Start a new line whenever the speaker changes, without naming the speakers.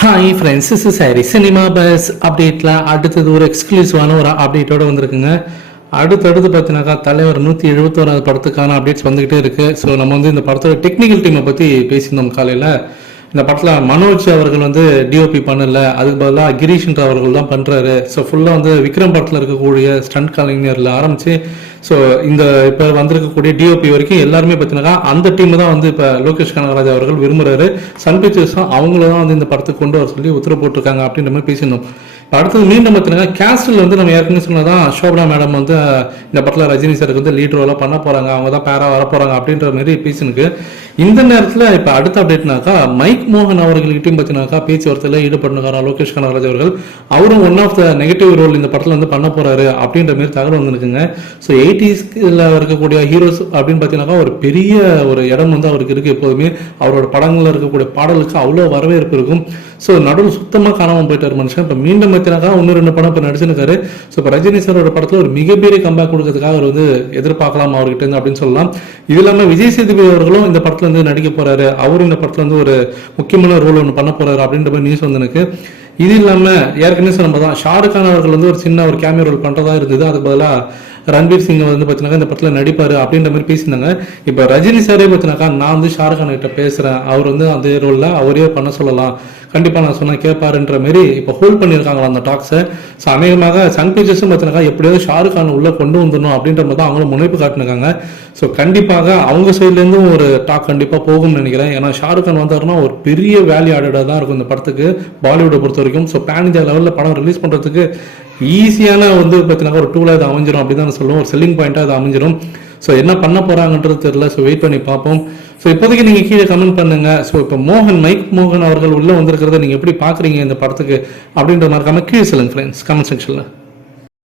Hi friends is சாரி cinema buzz அப்டேட்டில் அடுத்தது ஒரு எக்ஸ்க்ளூசிவான ஒரு அப்டேட்டோட வந்திருக்குங்க. அடுத்தடுத்து பார்த்தீங்கன்னாக்கா தலைவர் நூற்றி எழுபத்தோராது படத்துக்கான அப்டேட்ஸ் வந்துகிட்டே இருக்கு. ஸோ நம்ம வந்து இந்த படத்தோட டெக்னிக்கல் டீமை பற்றி பேசியிருந்தோம் காலையில். இந்த படத்தில் மனோஜ் அவர்கள் வந்து டிஓபி பண்ணல. அதுக்கு பதிலாக கிரீஷ்ன்ற அவர்கள் தான் பண்ணுறாரு ஸோ ஃபுல்லாக வந்து விக்ரம் படத்தில் இருக்கக்கூடிய ஸ்டண்ட் கலைஞரில் ஆரம்பித்து ஸோ இந்த இப்போ வந்திருக்கக்கூடிய டிஓபி வரைக்கும் எல்லாருமே பார்த்தீங்கன்னா அந்த டீம் தான் வந்து இப்போ லோகேஷ் கனகராஜ் அவர்கள் விரும்புறாரு. சன் பிக்சர்ஸும் அவங்கள தான் வந்து இந்த படத்துக்கு கொண்டு வர சொல்லி உத்தரவு போட்டிருக்காங்க அப்படின்ற மாதிரி பேசியிருந்தோம். இப்போ அடுத்தது மீண்டும் பார்த்தீங்கன்னா கேஸ்டில் வந்து நம்ம ஏற்கனவே சொன்னதான் ஷோபனா மேடம் வந்து இந்த படத்தில் ரஜினி சாருக்கு வந்து லீட் ரோலாக பண்ண போகிறாங்க அவங்க தான் பேரா வர போகிறாங்க அப்படின்ற மாதிரி பேசினுக்கு இந்த நேரத்தில் இப்போ அடுத்த அப்டேட்னாக்கா மைக் மோகன் அவர்கள்கிட்டையும் பார்த்தீங்கன்னாக்கா பேச்சுவார்த்தையில் ஈடுபடணுக்காரா லோகேஷ் கனகராஜ் அவர்கள். அவரும் one of the negative role இந்த படத்தில் வந்து பண்ண போறாரு அப்படின்ற மாதிரி தகவல் வந்துருக்குங்க. ஸோ எயிட்டிஸ்கில் இருக்கக்கூடிய ஹீரோஸ் அப்படின்னு பார்த்தீங்கன்னாக்கா ஒரு பெரிய ஒரு இடம் வந்து அவருக்கு இருக்கு எப்போதுமே. அவரோட படங்களில் இருக்கக்கூடிய பாடலுக்கு அவ்வளோ வரவேற்பு இருக்கும். ஸோ நடுவில் சுத்தமாக காணாமல் போயிட்டார் மனுஷன். இப்போ மீண்டும் பார்த்தீங்கன்னாக்கா இன்னும் ரெண்டு படம் இப்போ நடிச்சிருக்காரு. ஸோ இப்போ ரஜினி சாரோட படத்தில் ஒரு மிகப்பெரிய கம்பேக் கொடுக்கறதுக்காக அவர் வந்து எதிர்பார்க்கலாம் அவர்கிட்ட இருந்து அப்படின்னு சொல்லலாம். இது இல்லாமல் விஜய் சேதுபதி அவர்களும் இந்த படத்தில் வந்து நடிக்க போறாரு. அவரும் இந்த படத்தில் வந்து ஒரு முக்கியமான ரோல் ஒன்று பண்ண போறாரு அப்படின்ற மாதிரி நியூஸ் வந்து எனக்கு இது இல்லாமல் ஏற்கனவே சொன்ன தான் ஷாருக் கான் அவர்கள் வந்து ஒரு சின்ன ஒரு கேமியோ ரோல் பண்ணுறதா இருந்தது. அதுக்கு பதிலாக ரன்பீர் சிங் வந்து பார்த்தீங்கன்னா இந்த படத்தில் நடிப்பார் அப்படின்ற மாதிரி பேசியிருந்தாங்க. இப்போ ரஜினி சாரே பார்த்தீங்கன்னாக்கா நான் வந்து ஷாருக் கான் கிட்ட பேசுகிறேன் அவர் வந்து அந்த ரோலில் அவரே பண்ண சொல்லலாம். கண்டிப்பாக நான் சொன்னால் கேட்பாருன்ற மாரி இப்போ ஹோல்ட் பண்ணியிருக்காங்களா அந்த டாக்ஸை ஸோ அநேகமாக சன் பீச்சர்ஸும் பார்த்தீங்கன்னா எப்படியாவது ஷாருக் கான் உள்ளே கொண்டு வந்துடணும் அப்படின்ற மாதிரி தான் அவங்களும் முனைப்பு காட்டினாங்க ஸோ கண்டிப்பாக அவங்க சைட்லேருந்தும் ஒரு டாக் கண்டிப்பாக போகும்னு நினைக்கிறேன். ஏன்னா ஷாருக் கான் வந்தாருன்னா ஒரு பெரிய வேல்யூ ஆடடாக தான் இருக்கும் இந்த படத்துக்கு பாலிவுட்டை பொறுத்த வரைக்கும். ஸோ பேன் இந்தியா லெவலில் படம் ரிலீஸ் பண்ணுறதுக்கு ஈஸியான வந்து பார்த்தீங்கன்னா ஒரு டூலாக இது அமைஞ்சிரும் அப்படி தான் சொல்லுவோம் ஒரு செல்லிங் பாயிண்ட்டாக அது அமைஞ்சிடும் ஸோ என்ன பண்ண போறாங்கன்றது தெரியல. ஸோ வெயிட் பண்ணி பார்ப்போம். ஸோ இப்போதைக்கு நீங்கள் கீழே கமெண்ட் பண்ணுங்க. ஸோ இப்போ மோகன் மைக் மோகன் அவர்கள் உள்ளே வந்திருக்கிறத நீங்கள் எப்படி பார்க்குறீங்க இந்த படத்துக்கு அப்படின்ற மாதிரி கீழே சொல்லுங்க ஃப்ரெண்ட்ஸ் கமெண்ட் செக்ஷனில்